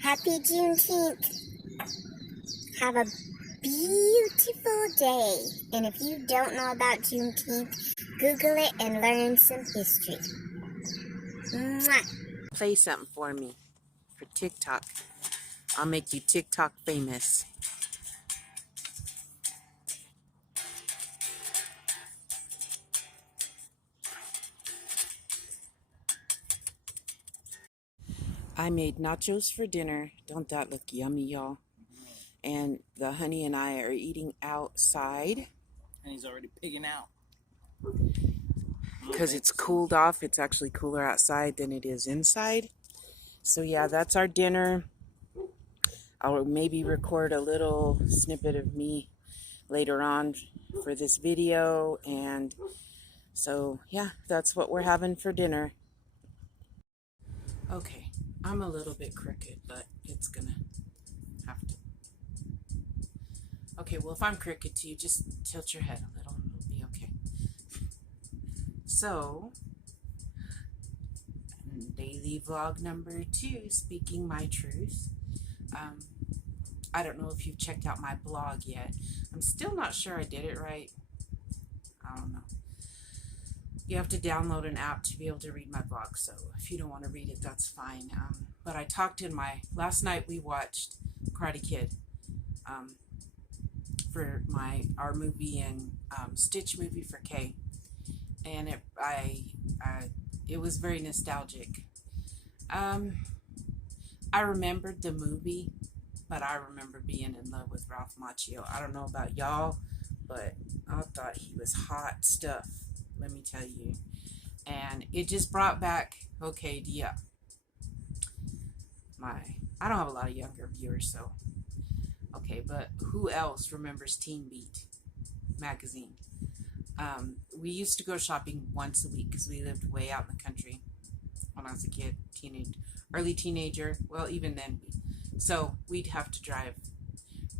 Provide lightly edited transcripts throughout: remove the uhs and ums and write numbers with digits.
Happy Juneteenth. Have a beautiful day. And if you don't know about Juneteenth, Google it and learn some history. Mwah. Play something for me for TikTok. I'll make you TikTok famous. I made nachos for dinner. Don't that look yummy, y'all? And the honey and I are eating outside. And he's already pigging out. Because it's cooled off. It's actually cooler outside than it is inside. So yeah, that's our dinner. I'll maybe record a little snippet of me later on for this video. And so yeah, that's what we're having for dinner. Okay, I'm a little bit crooked, but it's gonna have to. Okay, well, if I'm crooked to you, just tilt your head a little and it'll be okay. So, daily vlog number 2, speaking my truth. I don't know if you've checked out my blog yet. I'm still not sure I did it right. I don't know. You have to download an app to be able to read my blog, so if you don't want to read it, that's fine. But I talked in last night we watched Karate Kid for our movie and Stitch movie for Kay, and it was very nostalgic. I remembered the movie, but I remember being in love with Ralph Macchio. I don't know about y'all, but I thought he was hot stuff, let me tell you. And it just brought back, okay, yeah. I don't have a lot of younger viewers, so. Okay, but who else remembers Teen Beat magazine? We used to go shopping once a week because we lived way out in the country when I was a kid, early teenager. Well, even then. So we'd have to drive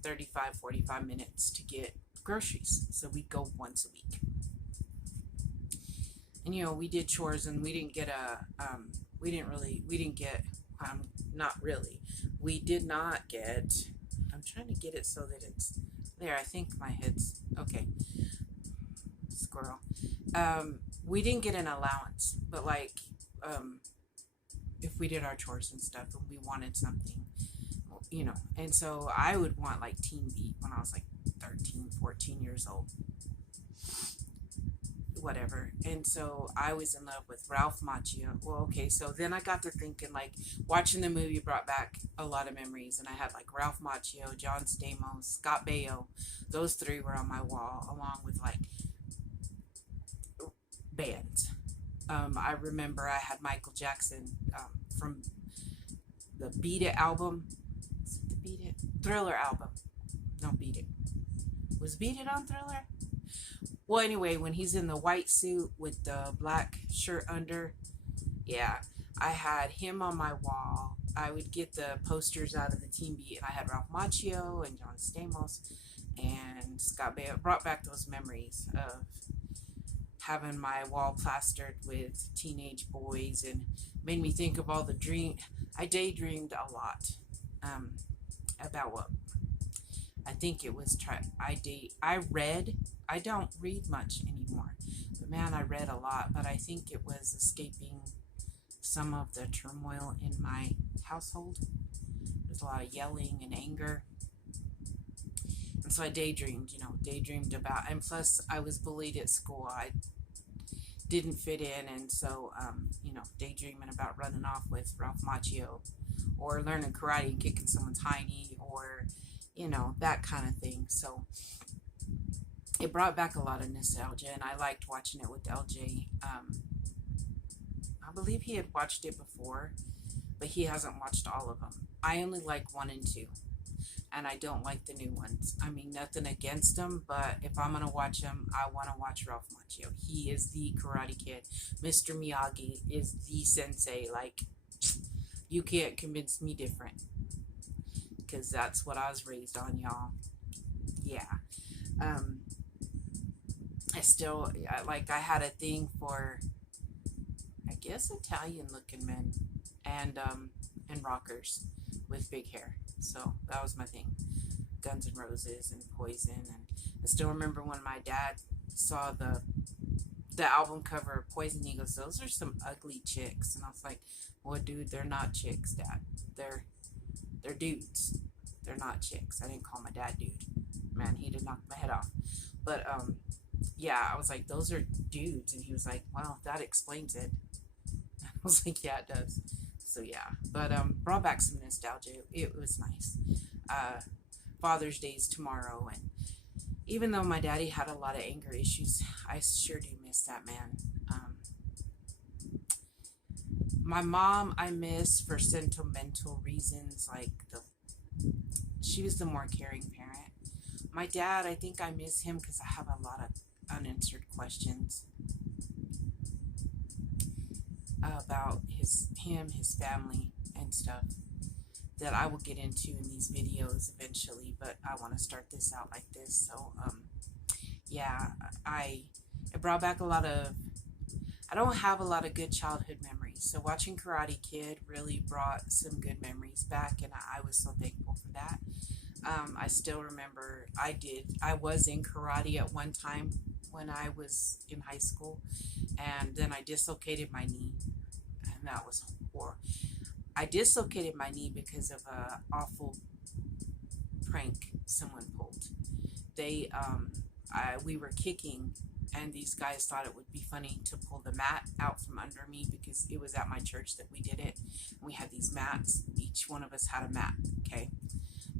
35, 45 minutes to get groceries. So we'd go once a week. And, you know, we did chores and we did not get, I'm trying to get it so that it's there. I think my head's, okay. Squirrel. We didn't get an allowance, but like, if we did our chores and stuff and we wanted something, you know, and so I would want like Teen Beat when I was like 13, 14 years old, whatever. And so I was in love with Ralph Macchio. Well, okay, so then I got to thinking, like, watching the movie brought back a lot of memories, and I had like Ralph Macchio, John Stamos, Scott Baio. Those 3 were on my wall, along with like bands. I remember I had Michael Jackson from the Beat It album. Is it the Beat It? Thriller album. No, Beat It. Was Beat It on Thriller? Well, anyway, when he's in the white suit with the black shirt under, yeah, I had him on my wall. I would get the posters out of the Teen Beat, and I had Ralph Macchio and John Stamos and Scott Baio. It brought back those memories of having my wall plastered with teenage boys, and made me think of all the I daydreamed a lot about what I think it was. I don't read much anymore, but man, I read a lot. But I think it was escaping some of the turmoil in my household. There's a lot of yelling and anger. And so I daydreamed about, and plus I was bullied at school. I didn't fit in, and so, daydreaming about running off with Ralph Macchio, or learning karate and kicking someone's hiney, or, that kind of thing. So it brought back a lot of nostalgia, and I liked watching it with LJ. I believe he had watched it before, but he hasn't watched all of them. I only like 1 and 2. And I don't like the new ones. I mean, nothing against them, but if I'm going to watch them, I want to watch Ralph Macchio. He is the Karate Kid. Mr. Miyagi is the sensei. Like, you can't convince me different. Because that's what I was raised on, y'all. Yeah. I had a thing for, I guess, Italian-looking men. And and rockers with big hair. So that was my thing. Guns N' Roses and Poison. And I still remember when my dad saw the album cover of Poison, he goes, "Those are some ugly chicks." And I was like, "Well, dude, they're not chicks, Dad. They're dudes. They're not chicks." I didn't call my dad dude. Man, he did knock my head off. But yeah, I was like, "Those are dudes," and he was like, "Well, that explains it." I was like, "Yeah, it does." So yeah, but brought back some nostalgia. It was nice. Father's Day is tomorrow, and even though my daddy had a lot of anger issues, I sure do miss that man. My mom I miss for sentimental reasons, like she was the more caring parent. My dad, I think I miss him because I have a lot of unanswered questions about his family and stuff that I will get into in these videos eventually, but I want to start this out like this. So yeah, it brought back a lot of, I don't have a lot of good childhood memories, so watching Karate Kid really brought some good memories back, and I was so thankful for that. I still remember I was in karate at one time when I was in high school, and then I dislocated my knee, and that was horrible. I dislocated my knee because of a awful prank someone pulled. We were kicking, and these guys thought it would be funny to pull the mat out from under me because it was at my church that we did it. We had these mats. Each one of us had a mat, okay?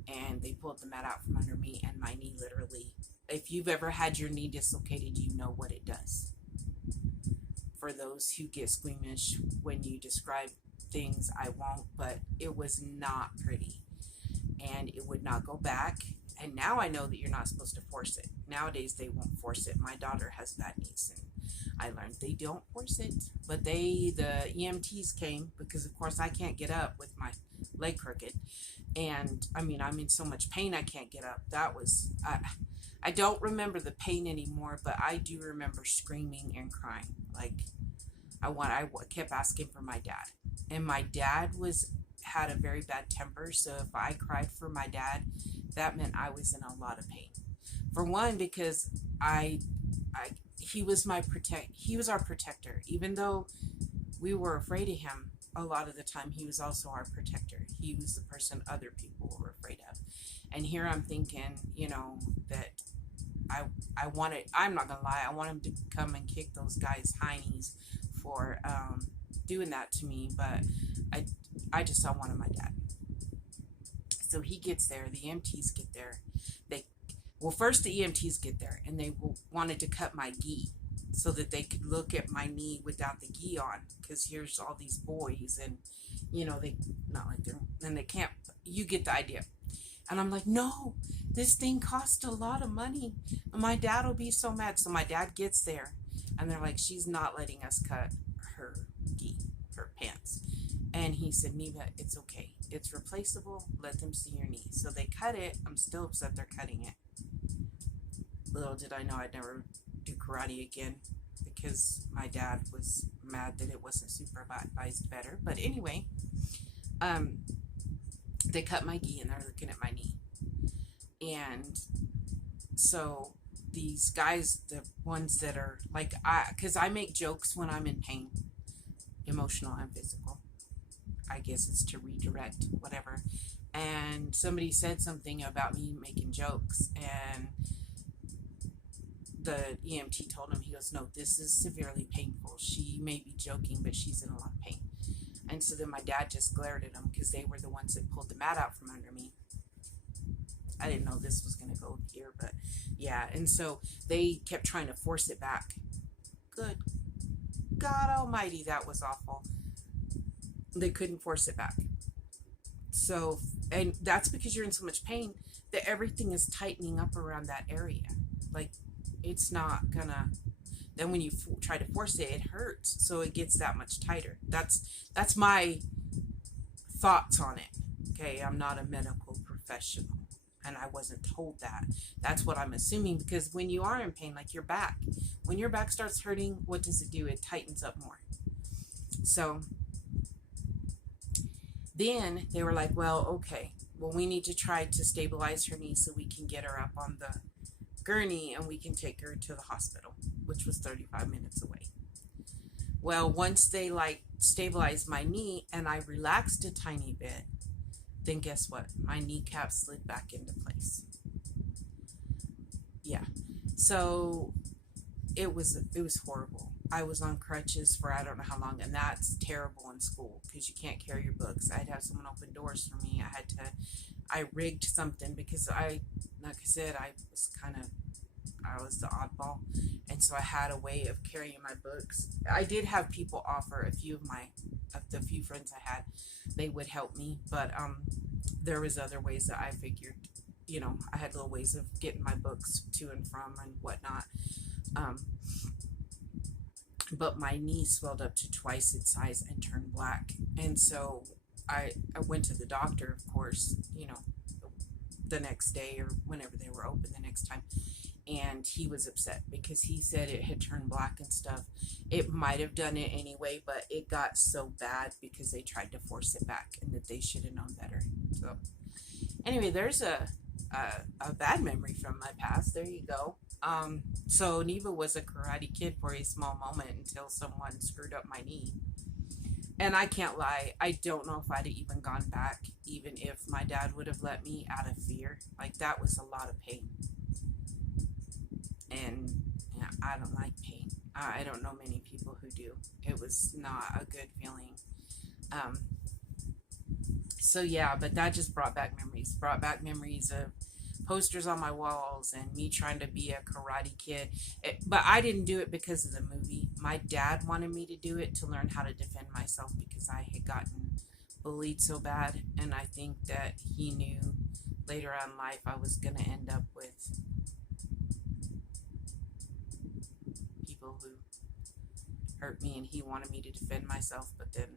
And they pulled the mat out from under me, and my knee literally, if you've ever had your knee dislocated, you know what it does. For those who get squeamish when you describe things, I won't, but it was not pretty, and it would not go back. And now I know that you're not supposed to force it. Nowadays they won't force it. My daughter has bad knees, and I learned they don't force it. But the EMTs came because of course I can't get up with my leg crooked, and I mean I'm in so much pain I can't get up. That was I don't remember the pain anymore, but I do remember screaming and crying. Like I kept asking for my dad, and my dad had a very bad temper. So if I cried for my dad, that meant I was in a lot of pain. For one, because he was our protector. Even though we were afraid of him, a lot of the time he was also our protector. He was the person other people were afraid of. And here I'm thinking, that I'm not gonna lie, I want him to come and kick those guys' heinies for doing that to me, but I just saw one of my dad. So he gets there, the EMTs get there. First the EMTs get there, and they wanted to cut my gi so that they could look at my knee without the gi on, because here's all these boys, and they can't, you get the idea. And I'm like, no, this thing cost a lot of money, and my dad will be so mad. So my dad gets there, and they're like, she's not letting us cut her gi, her pants. And he said, Neva, it's okay. It's replaceable. Let them see your knee. So they cut it. I'm still upset they're cutting it. Little did I know I'd never do karate again because my dad was mad that it wasn't supervised better. But anyway, they cut my gi, and they're looking at my knee. And so these guys, the ones that are like, because I make jokes when I'm in pain, emotional and physical. I guess it's to redirect whatever. And somebody said something about me making jokes, and the EMT told him, he goes, no, this is severely painful. She may be joking, but she's in a lot of pain. And so then my dad just glared at them because they were the ones that pulled the mat out from under me. I didn't know this was going to go here, but yeah. And so they kept trying to force it back. Good God almighty, that was awful. They couldn't force it back. So, and that's because you're in so much pain that everything is tightening up around that area. Like, it's not gonna, then when you try to force it, it hurts. So it gets that much tighter. That's my thoughts on it. Okay, I'm not a medical professional, and I wasn't told that. That's what I'm assuming, because when you are in pain, like your back, when your back starts hurting, what does it do? It tightens up more. So Then they were like, well, okay, well, we need to try to stabilize her knee so we can get her up on the gurney and we can take her to the hospital, which was 35 minutes away. Well, once they like stabilized my knee and I relaxed a tiny bit, then guess what? My kneecap slid back into place. Yeah. So it was horrible. I was on crutches for I don't know how long, and that's terrible in school because you can't carry your books. I'd have someone open doors for me. I rigged something because like I said, I was the oddball, and so I had a way of carrying my books. I did have people offer of the few friends I had, they would help me, but there was other ways that I figured, I had little ways of getting my books to and from and whatnot. But my knee swelled up to twice its size and turned black, and so I went to the doctor, of course, the next day or whenever they were open the next time. And he was upset because he said it had turned black and stuff. It might have done it anyway, but it got so bad because they tried to force it back and that they should have known better. So anyway, there's a bad memory from my past. There you go. So Neva was a karate kid for a small moment until someone screwed up my knee. And I can't lie, I don't know if I'd have even gone back, even if my dad would have let me, out of fear. Like, that was a lot of pain. And yeah, I don't like pain. I don't know many people who do. It was not a good feeling. So yeah, but that just brought back memories of posters on my walls and me trying to be a karate kid. But I didn't do it because of the movie. My dad wanted me to do it to learn how to defend myself because I had gotten bullied so bad, and I think that he knew later on in life I was going to end up with people who hurt me, and he wanted me to defend myself, but then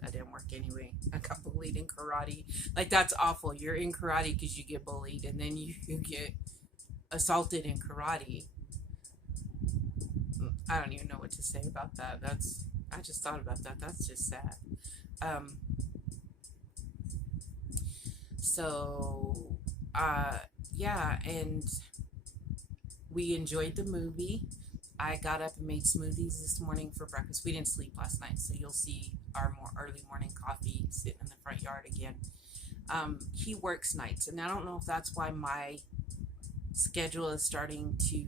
that didn't work anyway. I got bullied in karate. Like, that's awful. You're in karate because you get bullied, and then you get assaulted in karate. I don't even know what to say about that. I just thought about that. That's just sad. Yeah, and we enjoyed the movie. I got up and made smoothies this morning for breakfast. We didn't sleep last night, so you'll see our more early morning coffee sitting in the front yard again. He works nights, and I don't know if that's why my schedule is starting to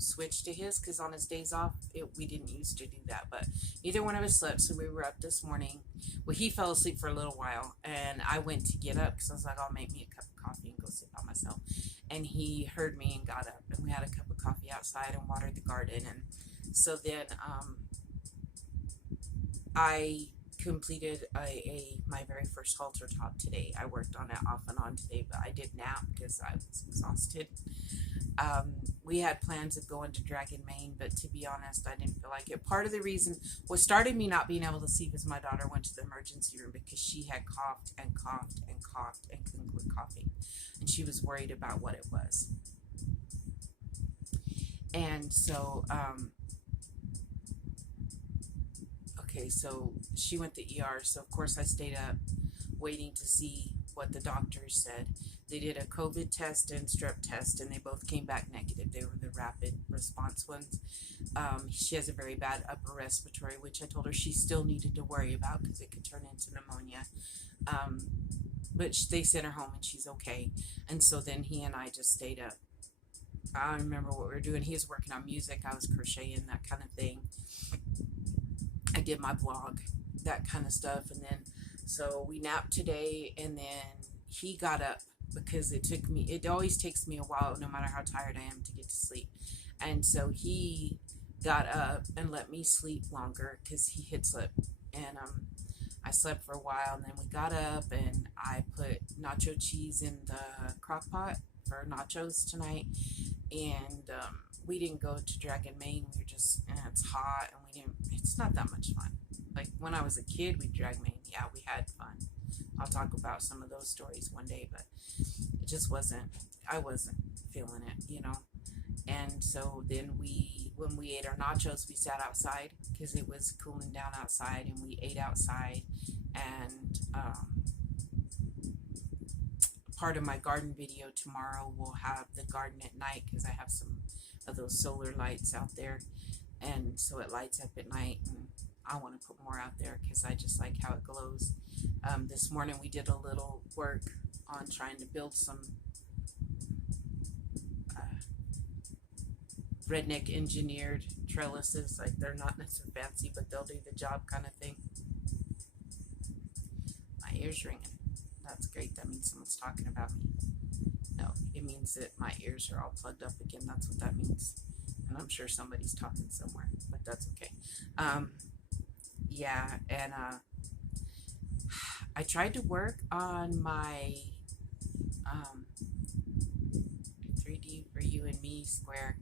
switch to his, because on his days off, we didn't used to do that, but neither one of us slept, so we were up this morning. Well, he fell asleep for a little while, and I went to get up because I was like, I'll make me a cup of coffee and go sit by myself. And he heard me and got up, and we had a cup of coffee outside and watered the garden. And so then I completed my very first halter top today. I worked on it off and on today, but I did nap because I was exhausted. We had plans of going to Dragon Main, but to be honest, I didn't feel like it. Part of the reason what started me not being able to sleep is my daughter went to the emergency room because she had coughed and coughed and coughed and couldn't quit coughing, and she was worried about what it was. And so so she went to ER, so of course I stayed up waiting to see what the doctors said. They did a COVID test and strep test, and they both came back negative. They were the rapid response ones. She has a very bad upper respiratory, which I told her she still needed to worry about because it could turn into pneumonia. But they sent her home and she's okay. And so then he and I just stayed up. I don't remember what we were doing. He was working on music. I was crocheting, that kind of thing. I did my blog, that kind of stuff. And then, so we napped today, and then he got up because it always takes me a while, no matter how tired I am, to get to sleep. And so he got up and let me sleep longer because he had slept. And I slept for a while, and then we got up, and I put nacho cheese in the crock pot for nachos tonight. And we didn't go to Dragon Main. We were just, it's hot, and it's not that much fun. Like, when I was a kid, we'd Dragon Main. Yeah, we had fun. I'll talk about some of those stories one day, but it just I wasn't feeling it, And so then when we ate our nachos, we sat outside because it was cooling down outside, and we ate outside, and part of my garden video tomorrow will have the garden at night, because I have some of those solar lights out there, and so it lights up at night, and I want to put more out there because I just like how it glows. This morning we did a little work on trying to build some redneck engineered trellises. Like, they're not necessarily fancy, but they'll do the job kind of thing. My ear's ringing. That's great. That means someone's talking about me. No, it means that my ears are all plugged up again. That's what that means. And I'm sure somebody's talking somewhere, but that's okay. Yeah, and I tried to work on my 3D for you and me square.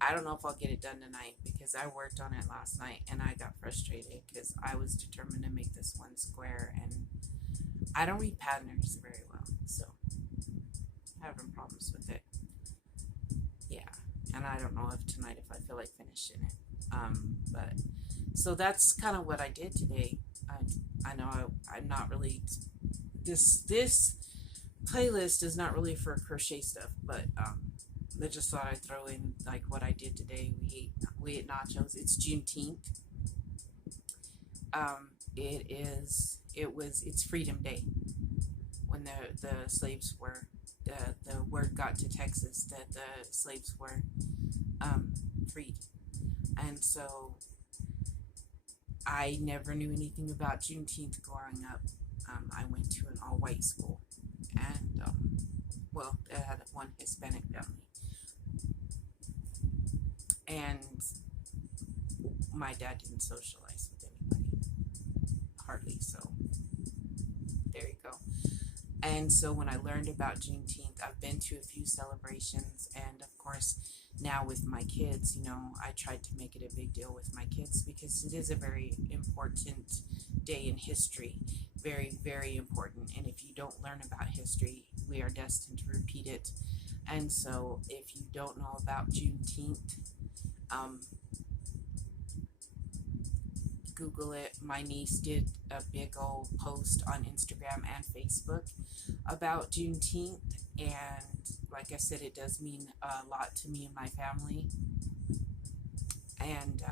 I don't know if I'll get it done tonight because I worked on it last night and I got frustrated because I was determined to make this one square, and I don't read patterns very well, so I'm having problems with it. Yeah, and I don't know if tonight if I feel like finishing it. But so that's kind of what I did today. I know I'm not really, this playlist is not really for crochet stuff, but I just thought I'd throw in like what I did today. We ate nachos. It's Juneteenth. It's Freedom Day, when the slaves were, the word got to Texas that the slaves were freed. And so I never knew anything about Juneteenth growing up. I went to an all-white school, and well, it had one Hispanic family, and my dad didn't socialize with anybody, hardly, so there you go. And so when I learned about Juneteenth, I've been to a few celebrations, and of course now with my kids, you know, I tried to make it a big deal with my kids because it is a very important day in history. Very, very important. And if you don't learn about history, we are destined to repeat it. And so if you don't know about Juneteenth, Google it. My niece did a big old post on Instagram and Facebook about Juneteenth, and like I said, it does mean a lot to me and my family. And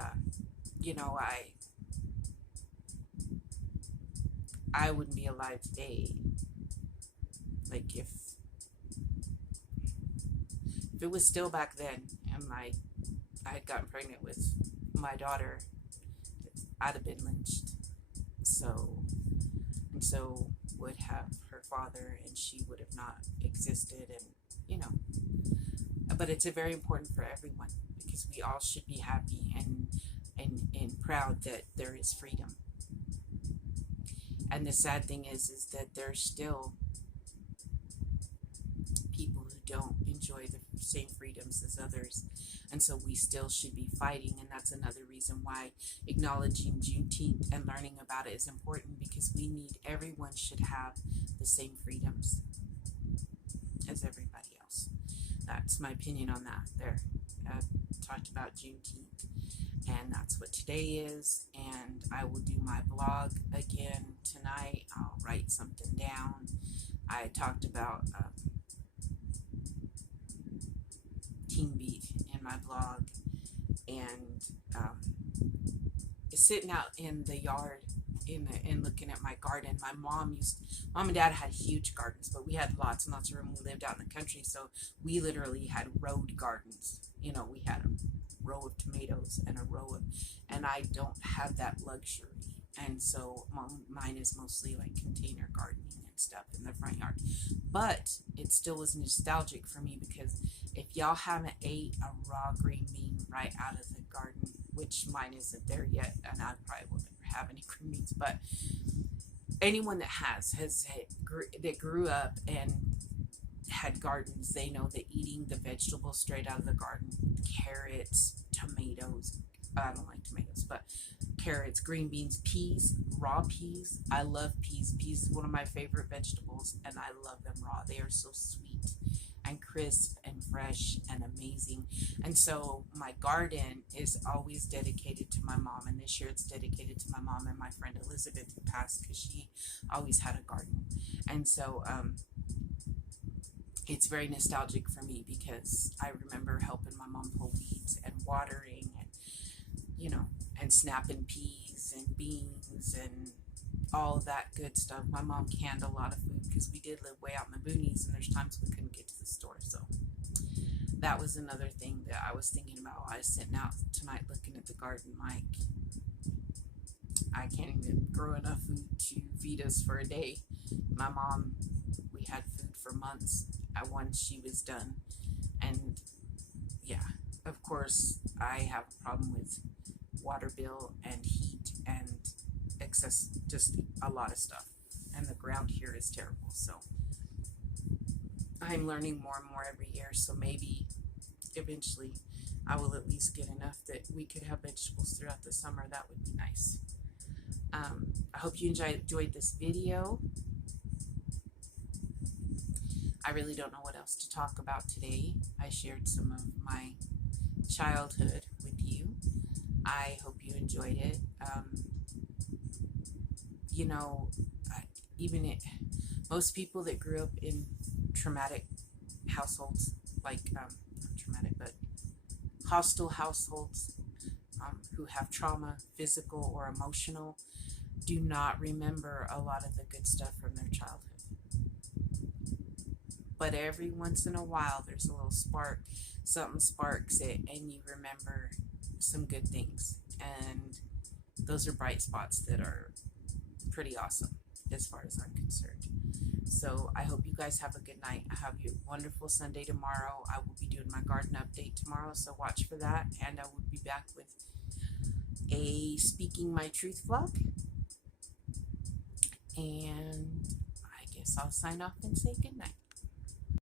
you know, I wouldn't be alive today, like if it was still back then, and I had gotten pregnant with my daughter, I'd have been lynched. So would have her father, and she would have not existed, and you know. But it's a very important for everyone, because we all should be happy and proud that there is freedom. And the sad thing is that there's still people who don't enjoy the same freedoms as others, and so we still should be fighting. And that's another reason why acknowledging Juneteenth and learning about it is important, because everyone should have the same freedoms as everybody else. That's my opinion on that. There, talked about Juneteenth, and that's what today is. And I will do my blog again tonight. I'll write something down. I talked about Teen Beat in my blog, and sitting out in the yard and looking at my garden. My mom and dad had huge gardens, but we had lots and lots of room. We lived out in the country, so we literally had road gardens. You know, we had a row of tomatoes and and I don't have that luxury. And so mine is mostly like container gardening and stuff in the front yard. But it still was nostalgic for me, because if y'all haven't ate a raw green bean right out of the garden, which mine isn't there yet, and I probably will never have any green beans, but anyone that that grew up and had gardens, they know that eating the vegetables straight out of the garden, carrots, tomatoes, I don't like tomatoes, but carrots, green beans, peas, raw peas. I love peas. Peas is one of my favorite vegetables, and I love them raw. They are so sweet and crisp and fresh and amazing. And so my garden is always dedicated to my mom, and this year it's dedicated to my mom and my friend Elizabeth, who passed, because she always had a garden. And so it's very nostalgic for me because I remember helping my mom pull weeds and watering and, and snapping peas and beans and all of that good stuff. My mom canned a lot of food because we did live way out in the boonies and there's times we couldn't get to the store. So that was another thing that I was thinking about while I was sitting out tonight looking at the garden. Like, I can't even grow enough food to feed us for a day. My mom, we had food for months once she was done. And yeah, of course, I have a problem with water bill and heat and excess, just a lot of stuff. And the ground here is terrible. So I'm learning more and more every year. So maybe eventually I will at least get enough that we could have vegetables throughout the summer. That would be nice. I hope you enjoyed this video. I really don't know what else to talk about today. I shared some of my childhood with you. I hope you enjoyed it. Most people that grew up in traumatic households, like not traumatic, but hostile households, who have trauma, physical or emotional, do not remember a lot of the good stuff from their childhood. But every once in a while, there's a little spark, something sparks it, and you remember some good things. And those are bright spots that are pretty awesome as far as I'm concerned. So I hope you guys have a good night. I have you a wonderful Sunday tomorrow. I will be doing my garden update tomorrow, so watch for that. And I will be back with a Speaking My Truth vlog. And I guess I'll sign off and say good night.